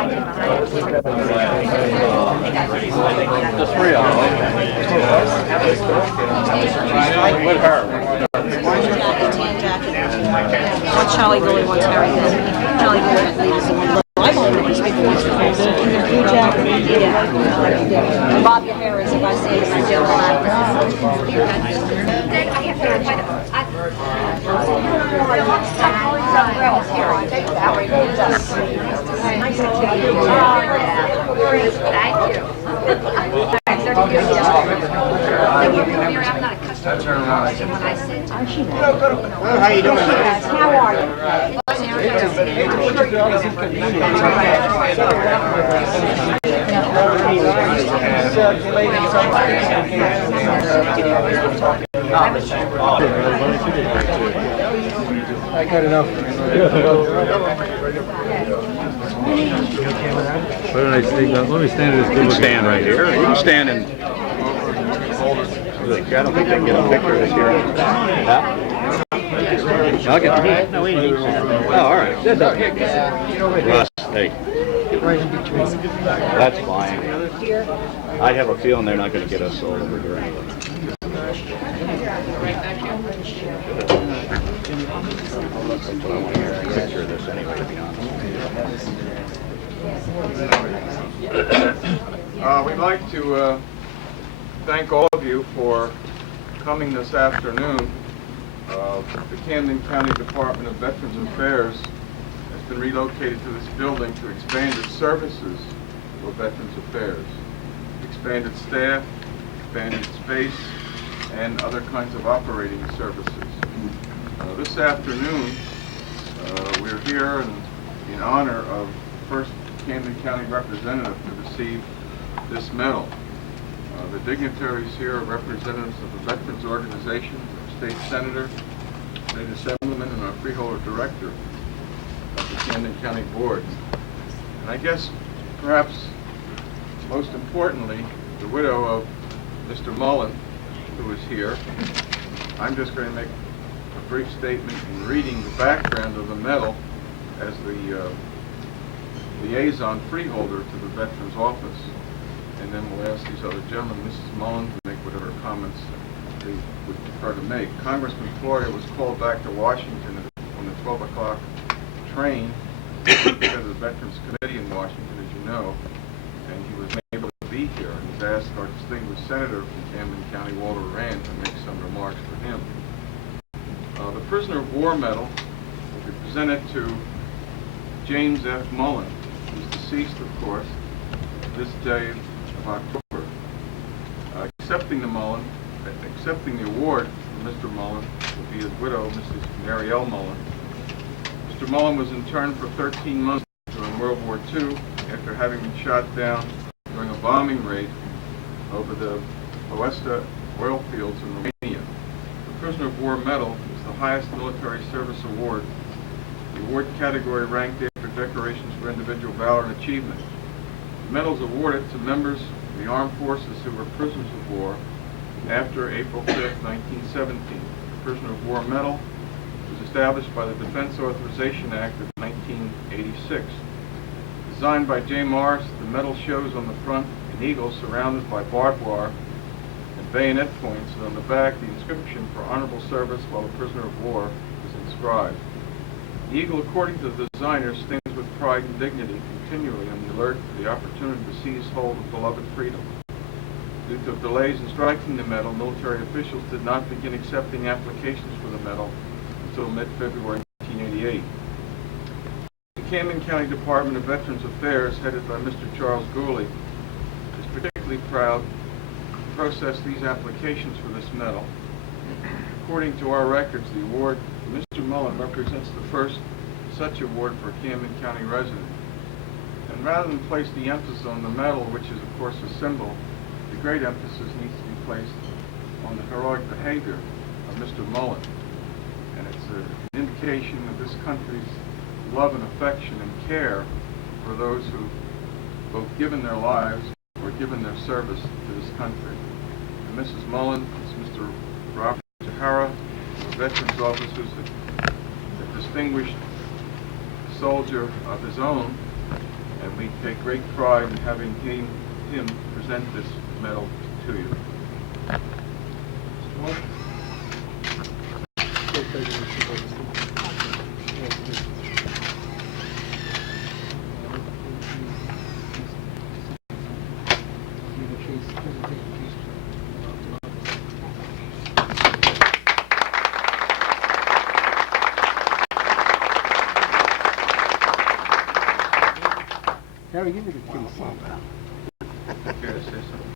The three of them. With her. One Charlie Goulet, one Terry Hill. Charlie Goulet leaders in the I've only been speaking to blue jacket. Yeah. Bob your hair is if I see it in my jail How you doing? How are you? I got enough. Why don't I stand up? Let me stand at this. You can stand right here. You can stand in. I don't think they can get a picture of this here. Huh? I'll get the no, we need to. Oh, all right. Russ, hey. That's fine. I have a feeling they're not going to get us all over here anyway. That's what I want to hear. A picture of this anyway, to be honest. We'd like to thank all of you for coming this afternoon. The Camden County Department of Veterans Affairs has been relocated to this building to expand its services for Veterans Affairs, expanded staff, expanded space, and other kinds of operating services. This afternoon, we're here in honor of the first Camden County representative to receive this medal. The dignitaries here are representatives of the Veterans Organization, our state senator, state assemblyman, and our freeholder director of the Camden County Board. And I guess perhaps most importantly, the widow of Mr. Mullen, who is here. I'm just going to make a brief statement in reading the background of the medal as the liaison freeholder to the Veterans Office. And then we'll ask these other gentlemen, Mrs. Mullen, to make whatever comments they would prefer to make. Congressman Floria was called back to Washington on the 12 o'clock train because of the Veterans Committee in Washington, as you know, and he was able to be here. And he's asked our distinguished senator from Camden County, Walter Rand, to make some remarks for him. The Prisoner of War Medal will be presented to James F. Mullen, who's deceased, of course, this day of October. Accepting the award from Mr. Mullen will be his widow, Mrs. Mary L. Mullen. Mr. Mullen was interned for 13 months during World War II after having been shot down during a bombing raid over the Oesta oil fields in Romania. The Prisoner of War Medal is the highest military service award. The award category ranked after decorations for individual valor and achievement. The medal is awarded to members of the armed forces who were prisoners of war after April 5, 1917. The Prisoner of War Medal was established by the Defense Authorization Act of 1986. Designed by J. Morris, the medal shows on the front an eagle surrounded by barbed wire and bayonet points, and on the back the inscription for honorable service while a prisoner of war is inscribed. The eagle, according to the designer, stings with pride and dignity, continually on the alert for the opportunity to seize hold of beloved freedom. Due to delays in striking the medal, military officials did not begin accepting applications for the medal until mid-February 1988. The Camden County Department of Veterans Affairs, headed by Mr. Charles Gooley, is particularly proud to process these applications for this medal. According to our records, the award to Mr. Mullen represents the first such award for a Camden County resident. And rather than place the emphasis on the medal, which is of course a symbol, the great emphasis needs to be placed on the heroic behavior of Mr. Mullen. And it's an indication of this country's love and affection and care for those who both given their lives or given their service to this country. And Mrs. Mullen is Mr. Robert Jahara, the Veterans Officers, a distinguished soldier of his own, and we take great pride in having him present this medal to you. Gary, give me the case. Care to say something?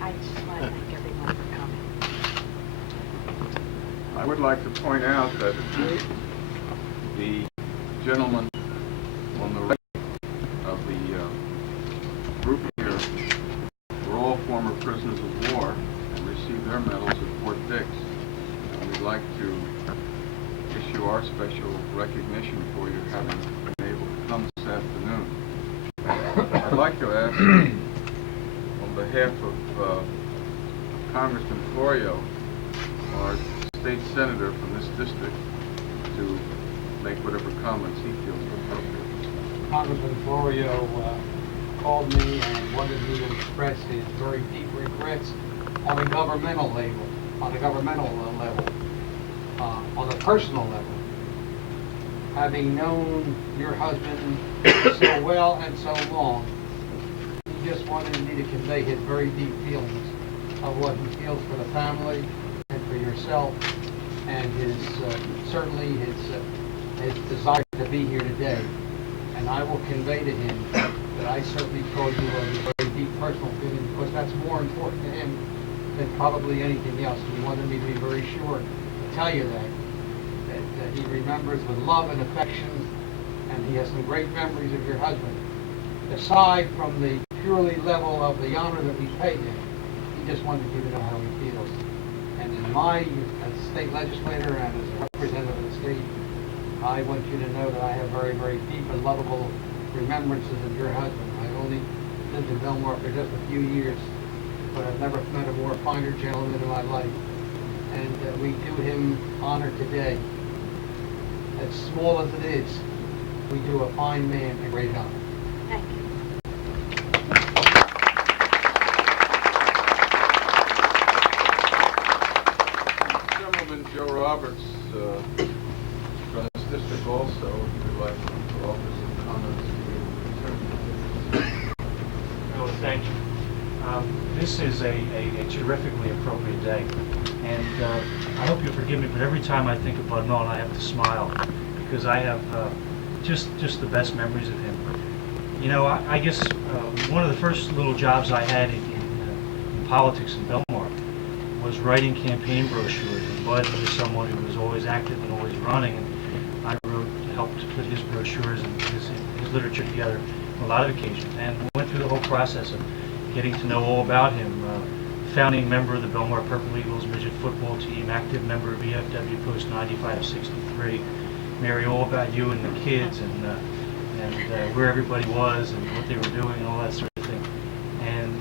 I just want to thank everyone for coming. I would like to point out that the gentleman on the right of the group here were all former prisoners of war and received their medals at Fort Dix. And we'd like to issue our special recognition for you having been able to come this afternoon. I'd like to ask, on behalf of Congressman Florio, our state senator from this district, to make whatever comments he feels appropriate. Congressman Florio called me and wanted me to express his very deep regrets on a governmental level, on a personal level. Having known your husband so well and so long, he just wanted me to convey his very deep feelings of what he feels for the family and for yourself, and certainly his desire to be here today. And I will convey to him that I certainly told you of a very deep personal feeling, because that's more important to him than probably anything else. He wanted me to be very sure to tell you that he remembers with love and affection, and he has some great memories of your husband. Aside from the purely level of the honor that we pay him, he just wanted you to know how he feels. And in my, as a state legislator and as a representative of the state, I want you to know that I have very, very deep and lovable remembrances of your husband. I only lived in Belmar for just a few years, but I've never met a more finer gentleman in my life. And we do him honor today. As small as it is, we do a fine man a great honor. Thank you. Gentleman Joe Roberts from this district also, if you would like to offer some comments to Well, thank you. This is a terrifically appropriate day, and I hope you'll forgive me, but every time I think of Bud Mullen, I have to smile, because I have just the best memories of him. You know, I guess one of the first little jobs I had in politics in Belmar was writing campaign brochures, and Bud was someone who was always active and always running, and I helped put his brochures and his literature together on a lot of occasions, and went through the whole process of getting to know all about him. Founding member of the Belmar Purple Eagles midget football team, active member of VFW Post 95-63, Mary, all about you and the kids, and where everybody was and what they were doing and all that sort of thing. And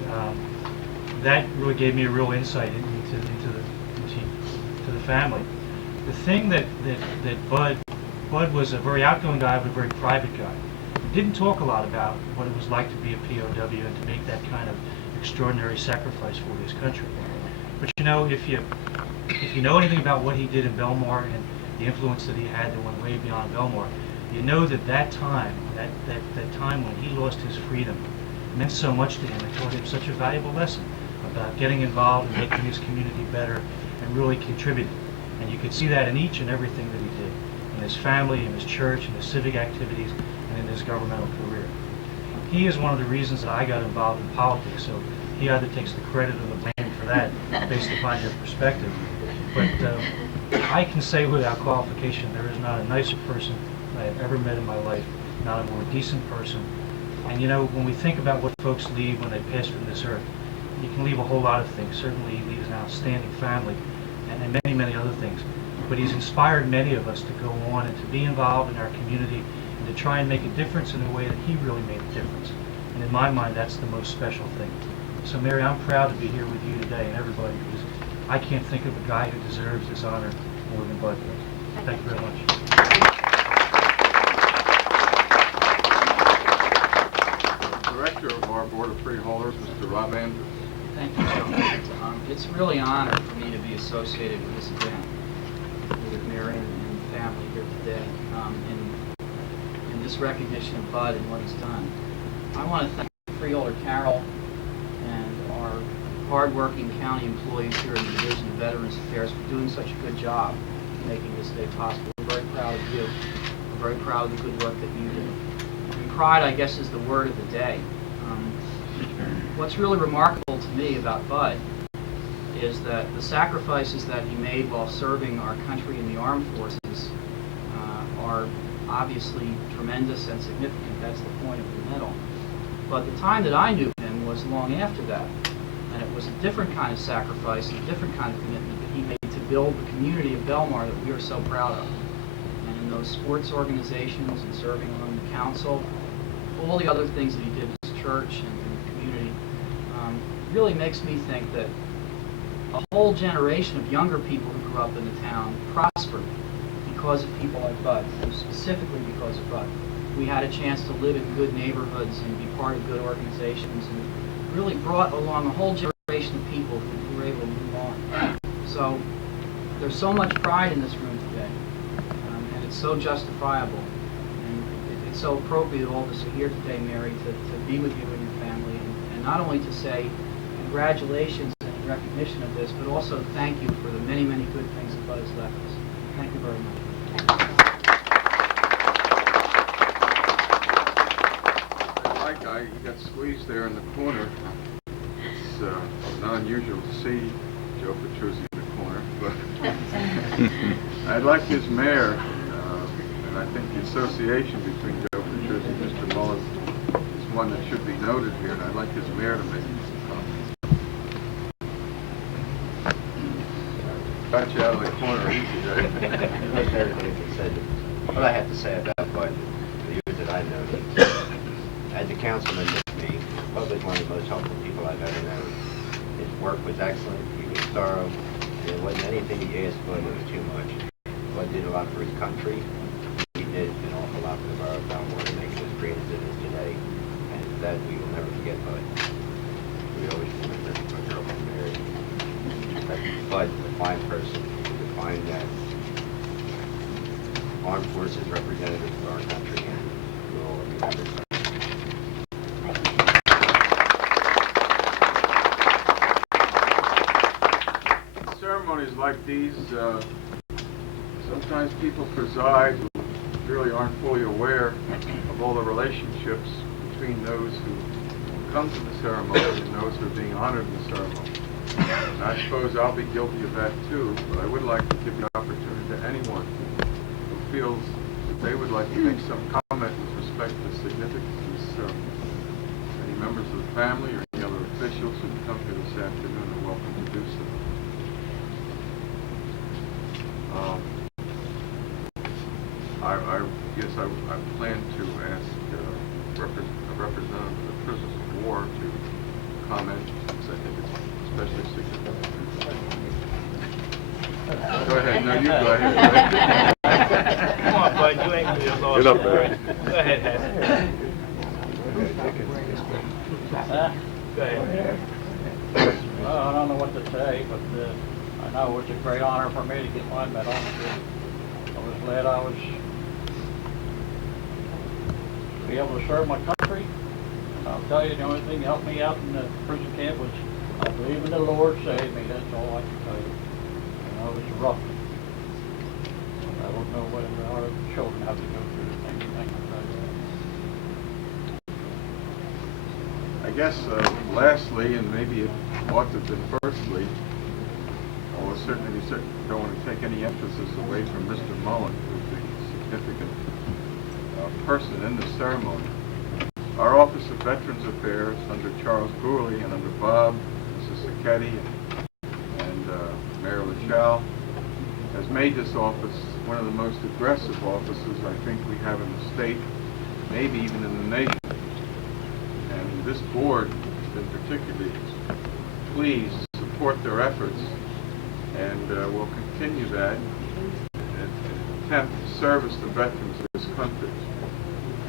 that really gave me a real insight into the family. The thing that Bud was a very outgoing guy, but a very private guy. He didn't talk a lot about what it was like to be a POW and to make that kind of extraordinary sacrifice for his country. But you know, if you know anything about what he did in Belmar and the influence that he had that went way beyond Belmar, you know that time when he lost his freedom meant so much to him. It taught him such a valuable lesson about getting involved and making his community better and really contributing. And you could see that in each and everything that he did, in his family, in his church, in his civic activities, and in his governmental career. He is one of the reasons that I got involved in politics, so he either takes the credit or the blame for that based upon your perspective. But I can say without qualification, there is not a nicer person I have ever met in my life, not a more decent person. And you know, when we think about what folks leave when they pass from this earth, you can leave a whole lot of things. Certainly he leaves an outstanding family and many, many other things. But he's inspired many of us to go on and to be involved in our community and to try and make a difference in the way that he really made a difference. And in my mind, that's the most special thing. So Mary, I'm proud to be here with you today and everybody, because I can't think of a guy who deserves this honor more than Bud does. Thank you very much. Director of our Board of Freeholders, Mr. Rob Andrews. Thank you, Joe. It's really an honor for me to be associated with this event, with Mary and the family here today, in this recognition of Bud and what he's done. I want to thank Freeholder Carol and our hard-working county employees here in the Division of Veterans Affairs for doing such a good job making this day possible. We're very proud of you. We're very proud of the good work that you do. And pride, I guess, is the word of the day. What's really remarkable to me about Bud is that the sacrifices that he made while serving our country in the armed forces are obviously tremendous and significant. That's the point of the medal. But the time that I knew him was long after that. And it was a different kind of sacrifice, a different kind of commitment that he made to build the community of Belmar that we are so proud of. And in those sports organizations and serving on the council, all the other things that he did as a church and the community, really makes me think that a whole generation of younger people who grew up in the town prospered because of people like Bud, and specifically because of Bud. We had a chance to live in good neighborhoods and be part of good organizations, and really brought along a whole generation of people who were able to move on. So there's so much pride in this room today, and it's so justifiable, and it's so appropriate all of us are here today, Mary, to be with you and your family, and not only to say congratulations and in recognition of this, but also thank you for the many, many good things that Bud has left us. Thank you very much. You got squeezed there in the corner. It's not unusual to see Joe Petruzzi in the corner, but I'd like his mayor, and I think the association between Joe Petruzzi and Mr. Mullen is one that should be noted here, and I'd like his mayor to make some comments. Got you out of the corner easy, right? Most everything has been said. What I have to say about Bud, the years that I've known him, as a councilman with me, probably one of the most helpful people I've ever known. His work was excellent, he was thorough, and there wasn't anything he asked Bud that was too much. Bud did a lot for his country. He did an awful lot for the borough of Belmar to make it as great as it is today, and that we will never forget Bud. We always remember my girlfriend Mary. Bud, a fine person, to find that armed forces representative of our country, and we will remember Bud. Ceremonies like these, sometimes people preside who really aren't fully aware of all the relationships between those who come to the ceremony and those who are being honored in the ceremony. And I suppose I'll be guilty of that too, but I would like to give the opportunity to anyone who feels that they would like to make some comment with respect to the significance of this ceremony. Any members of the family or any other officials who come here this afternoon are welcome to do so. I guess I plan to ask a representative of the prisoners of war to comment, since I think it's especially significant. Go ahead. No, you go ahead. Come on, Bud, you ain't gonna get lost. Get up there. Go ahead, Hassan. Go ahead. Well, I don't know what to say, but I know it's a great honor for me to get my medal. I was glad I was be able to serve my country. And I'll tell you, the only thing that helped me out in the prison camp was I believe in the Lord saved me. That's all I can tell you. You know, it was rough. I don't know whether our children have to go through the same thing. I guess lastly, and maybe it ought to have been firstly, although certainly we don't want to take any emphasis away from Mr. Mullen, who's the significant person in the ceremony. Our Office of Veterans Affairs, under Charles Gourley and under Bob, Mrs. Sacchetti, and Mayor LaChelle, has made this office one of the most aggressive offices I think we have in the state, maybe even in the nation. And this board has been particularly pleased to support their efforts, and will continue that in an attempt to service the veterans of this country.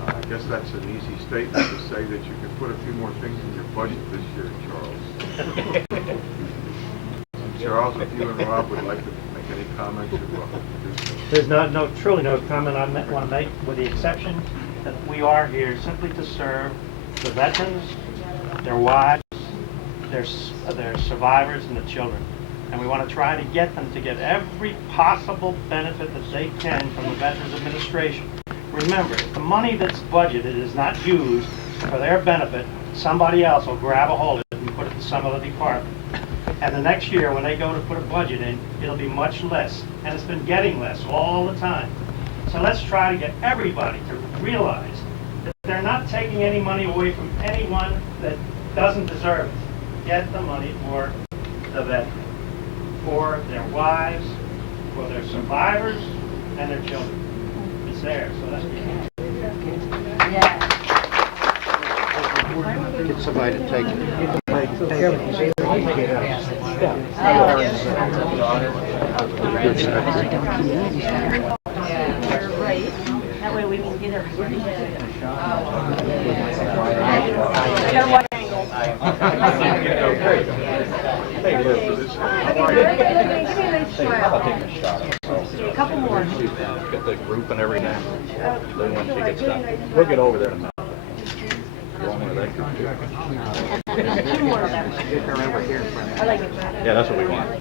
I guess that's an easy statement to say that you could put a few more things in your budget this year, Charles. Charles, if you and Rob would like to make any comments, you're welcome to do so. There's truly no comment I want to make, with the exception that we are here simply to serve the veterans, their wives, their survivors, and the children. And we want to try to get them to get every possible benefit that they can from the Veterans Administration. Remember, if the money that's budgeted is not used for their benefit, somebody else will grab a hold of it and put it in some other department. And the next year, when they go to put a budget in, it'll be much less. And it's been getting less all the time. So let's try to get everybody to realize that they're not taking any money away from anyone that doesn't deserve it. Get the money for the veteran, for their wives, for their survivors, and their children. It's there, so let's be Get somebody to take it. That way we can get everybody. A couple more. Get the group and everything. Then once she gets done, we'll get over there in a minute. You want one of that group too? Yeah, that's what we want. We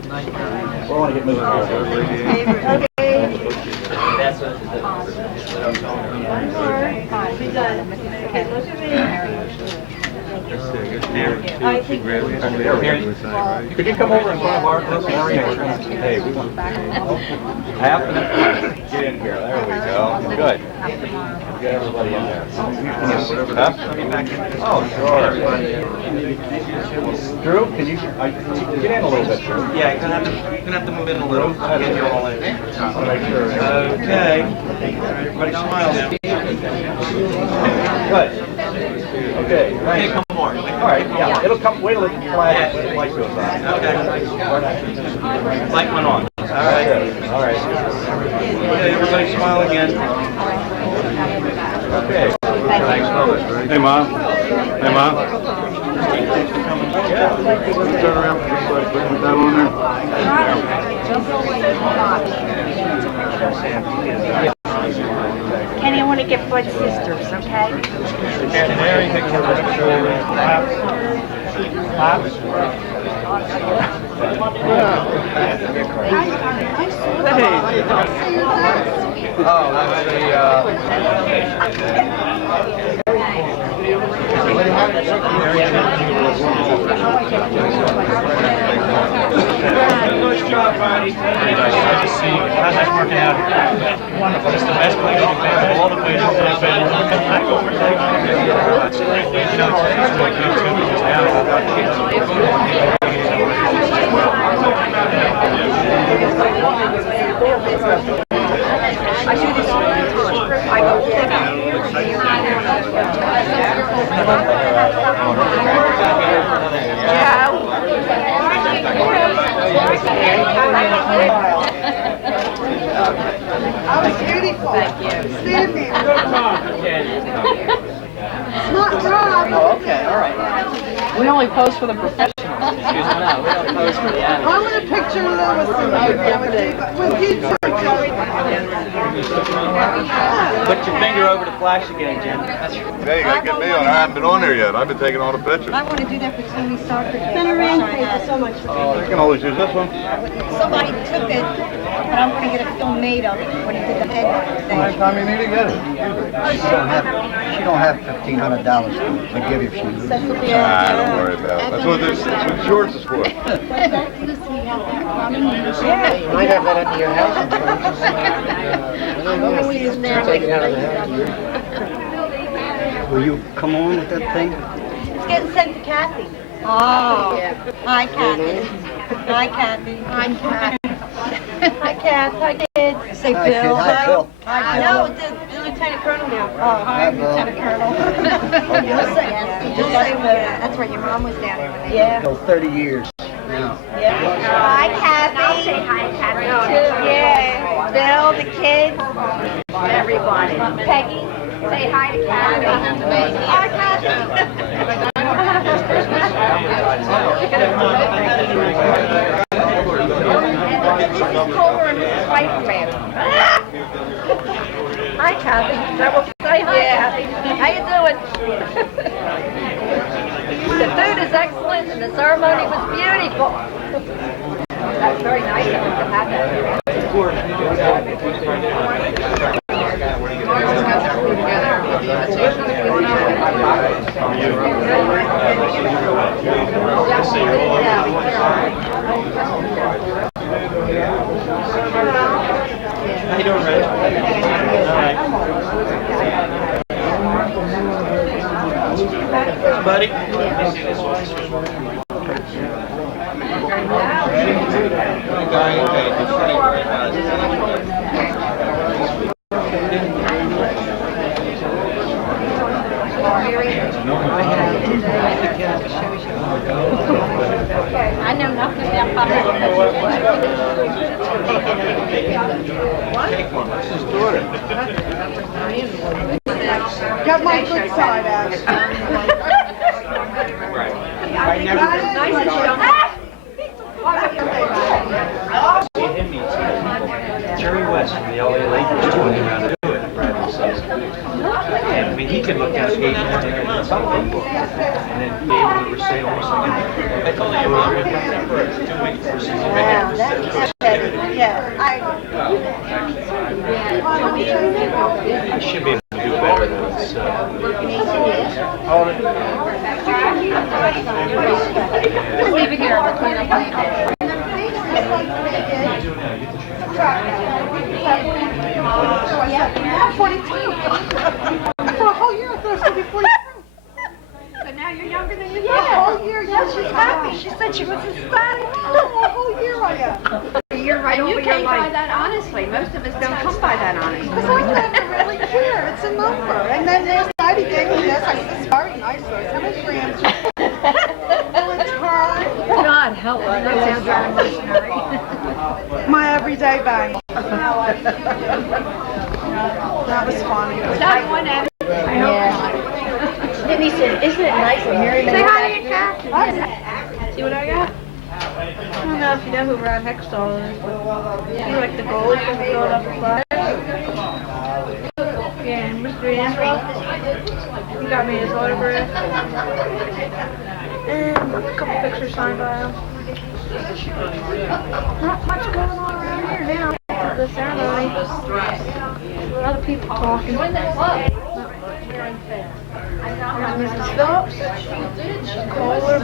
want to get moving over. That's Okay, look at me. Could you come over and grab our Hey, we want half an hour. Get in here. There we go. Good. Get everybody in there. Huh? Oh, sure. Drew, can you get in a little bit, Drew? Yeah, you're gonna have to move in a little. Get you all in. Okay. Everybody smile now. Good. Okay, thanks. Come more. All right, yeah, it'll come, wait till it flash, the light goes on. Okay. Light went on. All right. All right. Okay, everybody smile again. Okay. Thanks, brother. Hey, Mom. Hey, Mom. Yeah. Turn around, put that on there. Kenny, I want to get blood sisters, okay? Oh, that's Good job, buddy. Nice to see you. How's that working out? Wonderful. It's the best place you've been. All the places I've been. I go for That's great. You know, it's like YouTube is now. I do this all the time. I go pick That was beautiful. Thank you. Stand there. Not Rob. Oh, okay, all right. We only pose for the professionals. Excuse me, no, we don't pose for the I amateurs. want a picture of Lewis with you too, Joey. Put your finger over the flash again, Jim. That's right. Hey, you gotta get me on. I haven't been on there yet. I've been taking all the pictures. I want to do that for Tony's soccer game. Senator, thank you so much for being You can always use this one. Somebody took it, but I'm going to get a film made of it when he did the head thing. Anytime you need to get it. She don't have $1,500 to give you if she needs it. Don't worry about it. That's what insurance is for. You might have that under your house take it out of the house. Will you come on with that thing? It's getting sent to Kathy. Oh. Hi, Kathy. Hi, Kathy. Hi, Kathy. Hi, Kath. Hi, kids. Say Hi, Bill. kid. Hi, Bill. Hi, no, the Lieutenant Colonel now. Oh, hi, Bill. Lieutenant Colonel. Just say Bill. That's where your mom was down here when they... Yeah. Go 30 years. Now. Yeah. Hi, Kathy. I'll say hi, Kathy, too. Yeah. Bill, the kids. Everybody. Peggy. Say hi to Kathy. Hi, Kathy. Mrs. Kohler and Mrs. Whiteman. Hi, Kathy. That will say hi, Kathy. How you doing? The food is excellent and the ceremony was beautiful. That's very nice of them to have that. How you doing, Red? All right. Buddy? I know nothing about public. Got my good side out. Jerry West from the LA Lakers touring around to do it, Brad himself. And I mean, he could look at 8 and some people, and then be able to recite almost like I should be able to do better than this. Just leave it here. We'll clean up later. Yeah, 42. For a whole year, I thought it was going to be 42. So now you're younger than you Yeah, a whole year. Yeah, she's happy. She said she was ecstatic. No, a whole year I am. You're right. You came by that honestly. Most of us don't come by that honestly. Because I never really care. It's a number. And then last night he gave me this. I said, it's very nice. So how many grams? God help us. That sounds revolutionary. My everyday bang. That was funny. That one, Abby. Yeah. Then he said, isn't it nice when Mary Say hi to your cat. See what I got? I don't know if you know who Ron Hextall is, but he's like the goalie from the Philadelphia Flyers. Yeah, and Mr. Andrew, he got me his autograph. And a couple pictures signed by him. Not much going on around here now for the ceremony. A lot of people talking. Not much. There's Mrs. Phillips, Kohler,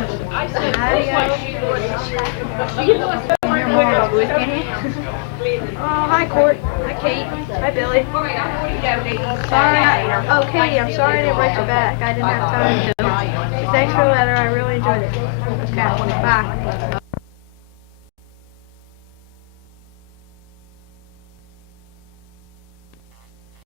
Oh, hi Court. Hi Kate. Hi Billy. Sorry. Oh, Katie, I'm sorry I didn't write you back. I didn't have time to. Thanks for the letter. I really enjoyed it. Okay, bye.